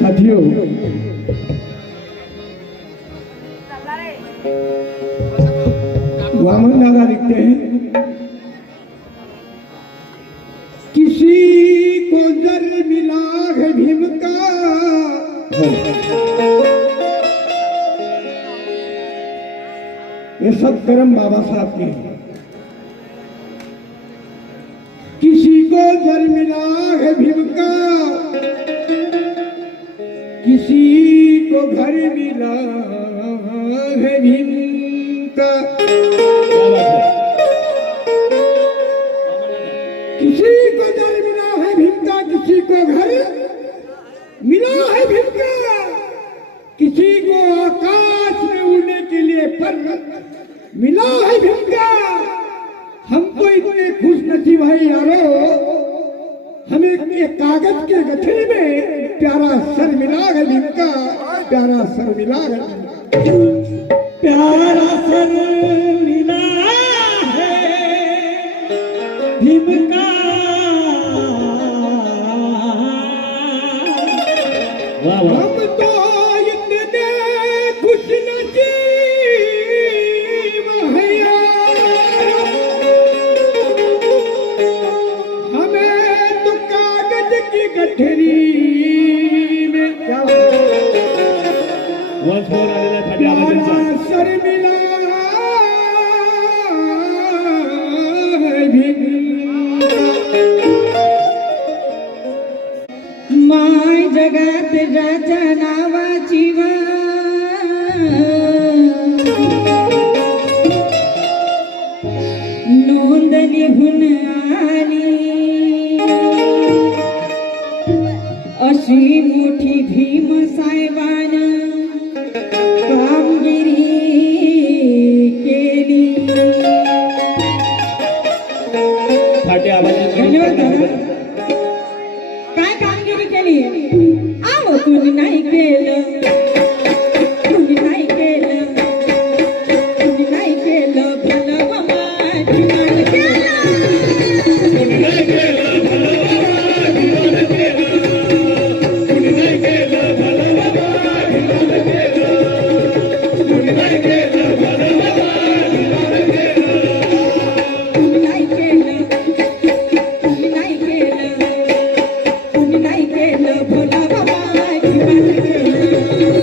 साथियों, वामन दादा लिखते हैं, किसी को जर मिला है भीम का, ये सब कर्म बाबा साहब के हैं। किसी को जर मिला है भीम का, किसी को घर मिला है भीम का, किसी को घर मिला है भीम का, किसी को घर मिला है भीम का, किसी को आकाश में उड़ने के लिए पर मिला है भीम का। हमको इतने खुश नसीब है यारो, हमें एक कागज के गठरी में प्यारा सर मिला है भीम का, प्यारा सर मिला है, प्यारा सर मिला है भीम का। हम तो इतने खुश नसीब है यार, हमें तो कागज की गठरी में सर मिला माय जगात राजा नावाची नोंद लिहून आली, अशी मोठी भीम साहेबान कामगिरी केली। काय कामगिरी केली? आहो तुम्ही नाही केलं, तुम्ही नाही केलं, तुम्ही नाही केलं भलं माझी मान केलं, तुम्ही नाही केलं भलं माझी मान केलं, तुम्ही नाही केलं भलं माझी मान केलं, तुम्ही नाही केलं भलं माझी मान केलं, तुम्ही नाही केलं, तुम्ही नाही केलं, तुम्ही नाही केलं भलं माझी मान केलं।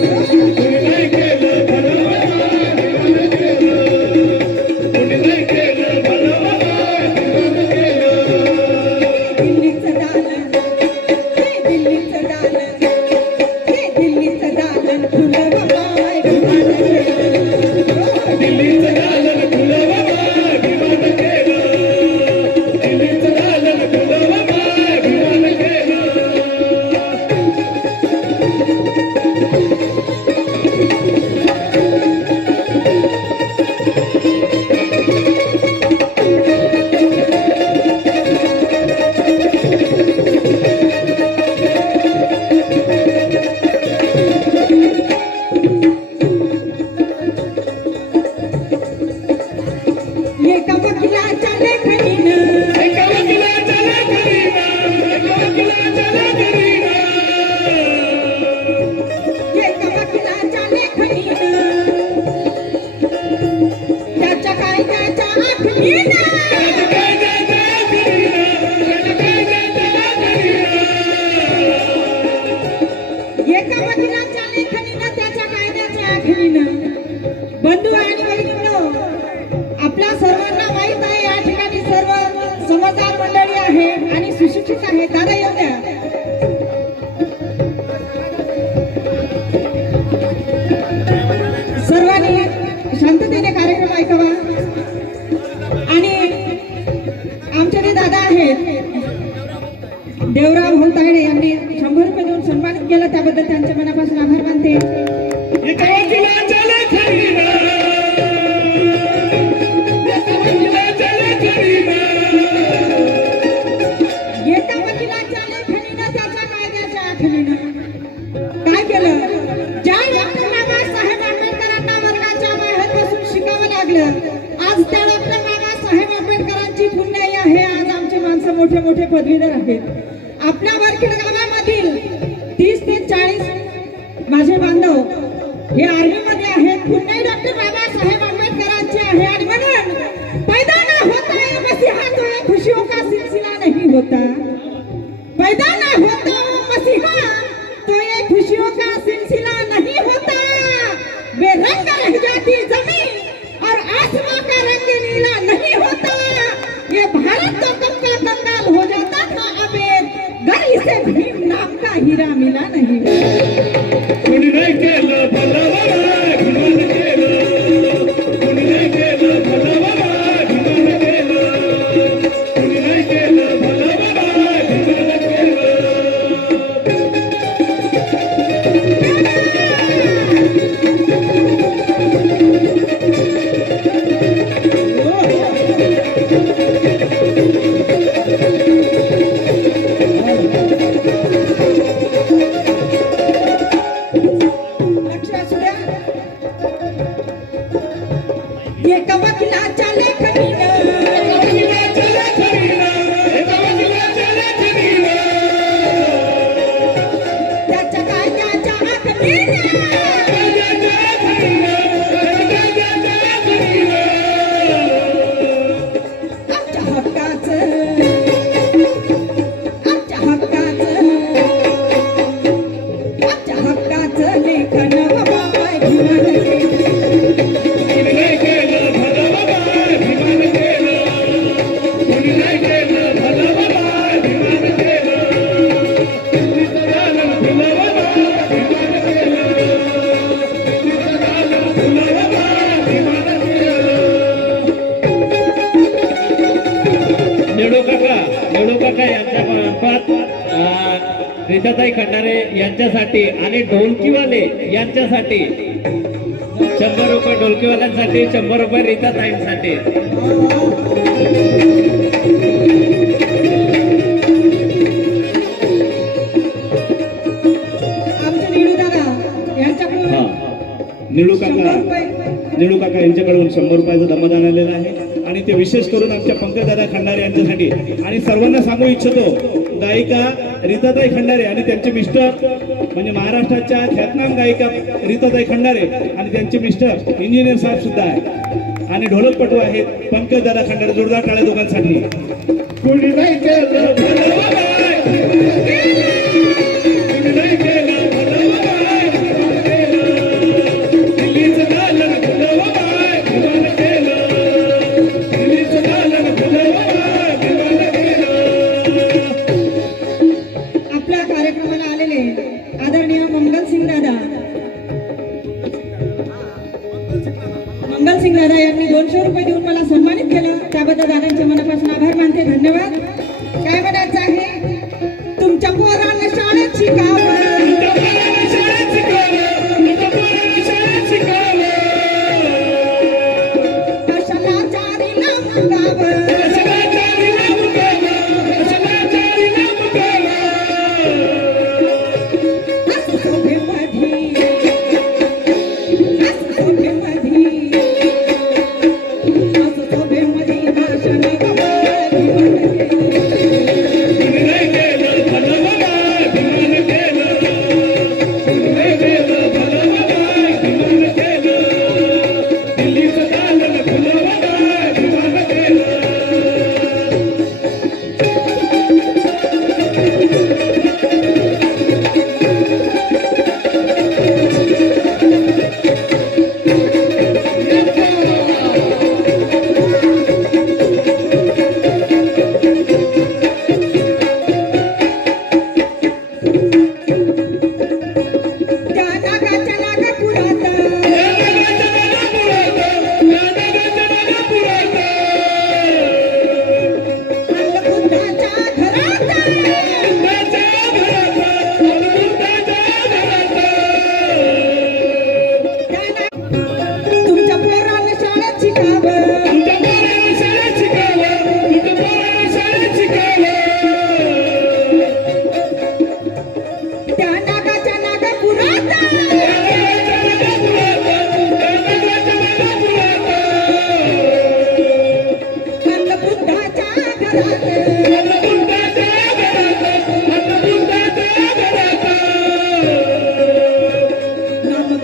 ऐकावा. आणि आमचे जे दादा आहेत देवराव होताडे यांनी 100 रुपये देऊन सन्मानित केलं, त्याबद्दल त्यांच्या मनापासून आभार मानते. एका वकिलाच्या लेखणीनं, एका वकिलाच्या लेखणीनं, एका वकिलाच्या लेखणीनं त्याच्या कायद्याच्या आखणीनं काय केलं? ज्या डॉक्टर बाबासाहेब आंबेडकरांना वर्गाच्या बाहेर बसून शिकावं लागलं, आज त्या डॉक्टर बाबासाहेब आंबेडकरांची पुण्याई आहे. आज आमचे माणसं मोठे मोठे पदवीधर आहेत. आपल्या वरखेड गावामधील 30 ते 40 माझे बांधव हे आर्मी मध्ये आहेत. पुण्याई डॉक्टर बाबासाहेब आंबेडकरांची आहे. आणि म्हणून पैदा ना होता है मसीहा तो ये खुशियों का सिलसिला नहीं होता. पैदा ना होता मसीहा तो ये खुशियों का सिलसिला नहीं होता. बेरंग रह जाती जमीन और आसमां का रंग नीला नहीं होता. ये भारत तो कब का कंगाल हो जाता था, अब एक गली से भीम नाम का हीरा मिला नहीं. कोणी नाही केलं भलं बाबा, भीमानं केलं. कोणी नाही केलं भलं बाबा, भीमानं केलं. कोणी नाही केलं भलं बाबा, भीमानं केलं. लक्ष असू द्या. एका वकिलाच्या लेखणीनं, एका वकिलाच्या लेखणीनं, एका वकिलाच्या लेखणीनं, त्याच्या कायद्याच्या आखणीनं, कायद्याच्या आखणीनं, कायद्याच्या आखणीनं, आमच्या हक्काचं, आमच्या हक्काचं, आमच्या हक्काचं लेखन बाबा भीमानं केलं. कोणी नाही केलं भलं बाबा, भीमानं केलं. कोणी नाही केलं भलं बाबा, भीमानं केलं. दिल्लीचं दालन फुलं बाबा, भीमानं केलं. दिल्लीचं दालन फुलं बाबा, भीमानं केलं. निवडू काका यांच्या मार्फत रीताताई खंडारे यांच्यासाठी आणि ढोलकीवाले यांच्यासाठी 100 रुपये ढोलकीवाल्यांसाठी, 100 रुपये रीताताईंसाठी. आमचे निळू दादा यांच्याकडून निळू 100 काका रुपये यांच्याकडून 100 रुपयाचं दमदान आलेलं आहे. आणि ते विशेष करून आमच्या पंकजदादा खंडारे यांच्यासाठी. आणि सर्वांना सांगू इच्छितो, गायिका रीताताई खंडारे आणि त्यांचे मिस्टर म्हणजे महाराष्ट्राच्या ख्यातनाम गायिका रीताताई खंडारे आणि त्यांचे मिस्टर इंजिनियर साहेब सुद्धा आहे आणि ढोलकपटू आहेत पंकजदादा खंडारे. जोरदार टाळ्या दोघांसाठी. कोणी नाही केलं भलं बाबा, कोणी नाही केलं भलं बाबा, भीमानं केलं. दिल्लीचं दालन फुलं बाबा, भीमानं केलं. दिल्लीचं दालन फुलं बाबा, भीमानं केलं. आपल्या कार्यक्रमाला आलेले आदरणीय मंगलसिंग दादा यांनी 200 रुपये देऊन मला सन्मानित केलं, त्याबद्दल दादांच्या मनापासून आभार मानते. धन्यवाद. काय म्हणायचं आहे? तुमच्या पोरांना शाळेत शिकावं, तुमच्या पोरांना शाळेत शिकवलं, तुमच्या पोरांना शाळेत शिकवलं. कशाला चारीला मुंगावं, कशाला चारीला मुकावं, कशाला चारीला मुकावं. असं सोभेमध्ये, असं सोभेमध्ये, असं सोभेमध्ये भाषण बाबा भीमानं केलं. कोणी नाही केलं भलं बाबा, भीमानं केलं.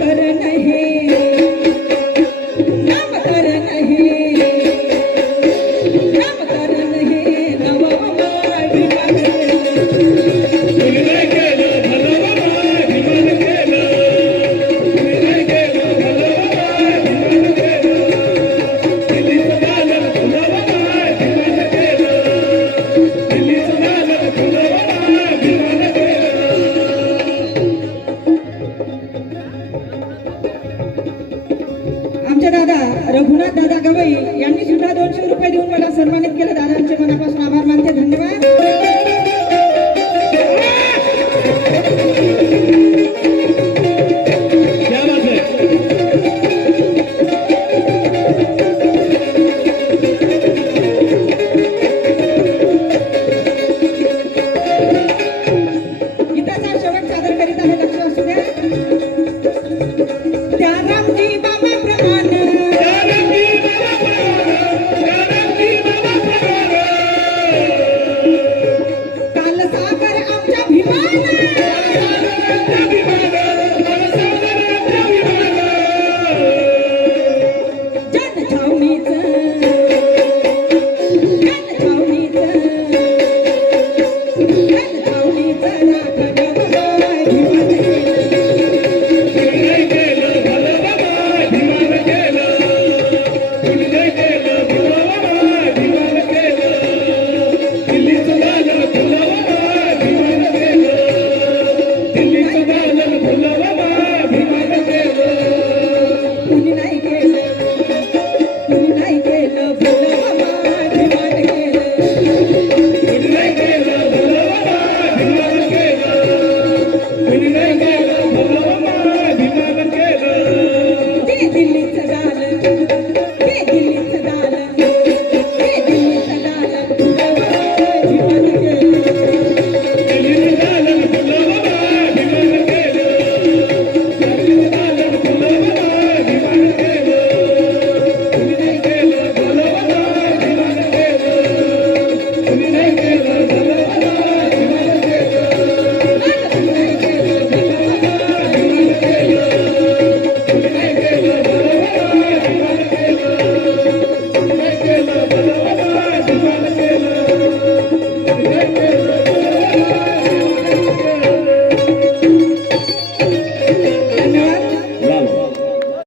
नामकरण हे नामकरण हे नामकरण हे नवमाडी तुम्ही नाही केलं भलं बाबा, विमान केलं. तुम्ही नाही केलं भलं बाबा, विमान केलं. दिल्लीचं झालं फुलं बाबा, विमान केलं. दिल्लीचं झालं फुलं बाबा, विमान केलं. आमचे दादा रघुनाथ दादा गवई यांनी सुद्धा 200 रुपये देऊन मला सन्मानित केलं. दादांचे मनापासून आभार मानते. धन्यवाद. क्या बात है. गीताचा शेवट सादर करीत आहे. लक्ष असू द्या. त्या रामजी बाबा